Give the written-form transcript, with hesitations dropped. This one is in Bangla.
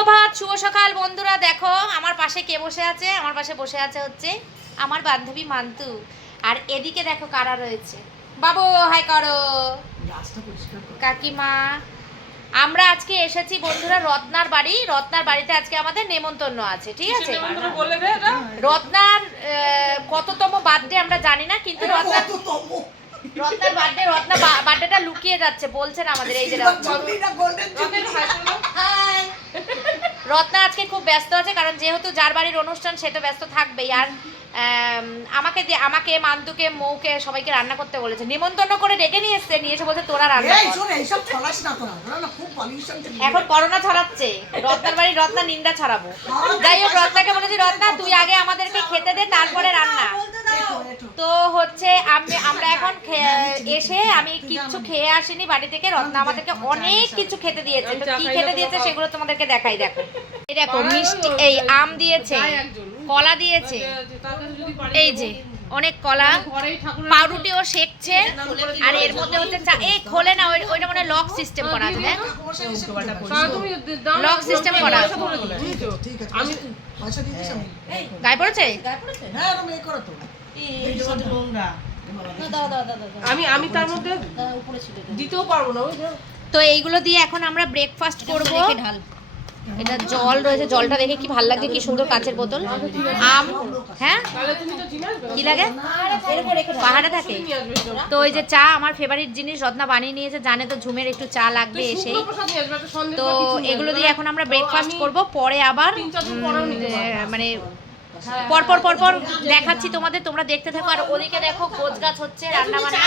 সুপ্রভাত, শুভ সকাল বন্ধুরা। দেখো আমার পাশে কে বসে আছে, আমার পাশে বসে আছে হচ্ছে আমার বান্ধবী মান্তু। আর এদিকে দেখো কারা রয়েছে। বাবু হাই করো, কাকিমা। আমরা আজকে এসেছি বন্ধুরা রত্নার বাড়ি। রত্নার বাড়িতে আজকে আমাদের নেমন্তন্ন আছে, ঠিক আছে? রত্নার কততম বার্থডে আমরা জানি না, কিন্তু রত্নার বার্থডে, রত্না বার্থডেটা লুকিয়ে যাচ্ছে বলছেন আমাদের। এই যে রত্না আজকে খুব ব্যস্ত আছে, কারণ যেহেতু যার বাড়ির অনুষ্ঠান সে তো ব্যস্ত থাকবেই। আর আমাকে মান্তুকে মৌকে সবাইকে রান্না করতে বলেছে, নিমন্ত্রণ করে ডেকে নিয়ে এসে বলছে তোরা রান্না এখন করোনা ছড়াচ্ছে রত্নার বাড়ি, রত্না নিন্দা ছড়াবো। যাই হোক, রত্নাকে বলেছি রত্না তুই আগে আমাদেরকে খেতে দে, তারপরে রান্না। তো হচ্ছে আমরা এখন এসে আমি কিচ্ছু খেয়ে আসিনি বাড়ি থেকে। রত্না আমাদেরকে অনেক কিছু খেতে দিয়েছে। তো কি খেতে দিয়েছে সেগুলো তোমাদেরকে দেখাই। দেখো এই দেখো মিষ্টি, এই আম দিয়েছে, কলা দিয়েছে, এই যে অনেক কলা, পাউরুটিও সেকছে। আর এর মধ্যে হচ্ছে এই খোলে না, ওইটা মানে লক সিস্টেম করা আছে, দেখ লক সিস্টেম করা আছে। গায়ে পড়েছে? আমি তার মধ্যে দিতেও পারবো না। তো এইগুলো দিয়ে এখন আমরা ব্রেকফাস্ট করব। এটা জল রয়েছে, জলটা দেখে কি ভালো লাগছে, কি সুন্দর কাঁচের বোতল। আম, হ্যাঁ কি লাগে পাহাড়ে থাকে। তো ওই যে চা, আমার ফেভারিট জিনিস, রত্না বানিয়ে নিয়েছে, জানে তো ঝুমের একটু চা লাগবে এসেই। তো এগুলো দিয়ে এখন আমরা ব্রেকফাস্ট করব। পরে আবার মানে পরপর দেখাচ্ছি তোমাদের, তোমরা দেখতে থাকো। আর ওদিকে দেখো গোছ গাছ হচ্ছে, রান্না বান্না।